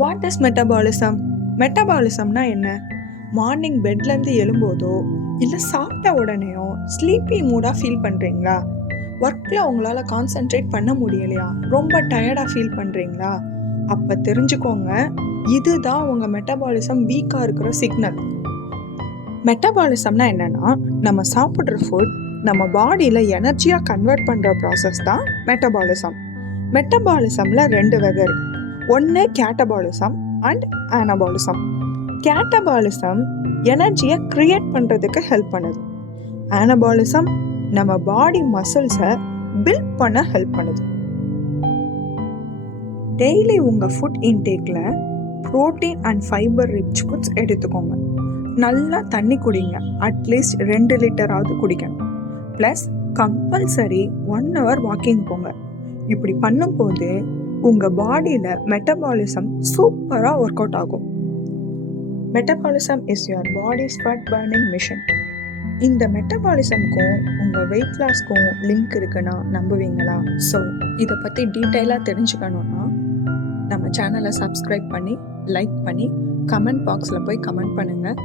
What is metabolism? மெட்டபாலிசம்னா என்ன? Morning பெட்லேருந்து எழும்போதோ இல்லை சாப்பிட்ட உடனேயோ ஸ்லீப்பி மூடாக ஃபீல் பண்ணுறீங்களா? ஒர்க்கில் உங்களால் கான்சென்ட்ரேட் பண்ண முடியலையா? ரொம்ப டயர்டாக ஃபீல் பண்ணுறீங்களா? அப்போ தெரிஞ்சுக்கோங்க, இதுதான் உங்கள் மெட்டபாலிசம் வீக்காக இருக்கிற சிக்னல். மெட்டபாலிசம்னா என்னன்னா, நம்ம சாப்பிட்ற ஃபுட் நம்ம பாடியில் எனர்ஜியாக கன்வெர்ட் பண்ணுற ப்ராசஸ் தான் மெட்டபாலிசம். மெட்டபாலிசமில் 2 வகை இருக்கு. ஒன்று கேட்டபாலிசம் அண்ட் ஆனபாலிசம். கேட்டபாலிசம் எனர்ஜியை கிரியேட் பண்ணுறதுக்கு ஹெல்ப் பண்ணுது. ஆனபாலிசம் நம்ம பாடி மசில்ஸை பில்ட் பண்ண ஹெல்ப் பண்ணுது. டெய்லி உங்கள் ஃபுட் இன்டேக்கில் protein and fibre rich foods எடுத்துக்கோங்க. நல்லா தண்ணி குடிங்க, அட்லீஸ்ட் 2 லிட்டராவது குடிக்கணும். ப்ளஸ் கம்பல்சரி 1 hour வாக்கிங் போங்க. இப்படி பண்ணும்போது உங்கள் பாடியில் மெட்டபாலிசம் சூப்பராக ஒர்க் அவுட் ஆகும். Metabolism is your body's fat burning machine. இந்த மெட்டபாலிசம்க்கும் உங்கள் வெயிட் லாஸ்க்கும் லிங்க் இருக்குன்னா நம்புவீங்களா? ஸோ இதை பற்றி டீட்டெயிலாக தெரிஞ்சுக்கணுன்னா நம்ம சேனலை சப்ஸ்கிரைப் பண்ணி, லைக் பண்ணி, கமெண்ட் பாக்ஸில் போய் கமெண்ட் பண்ணுங்கள்.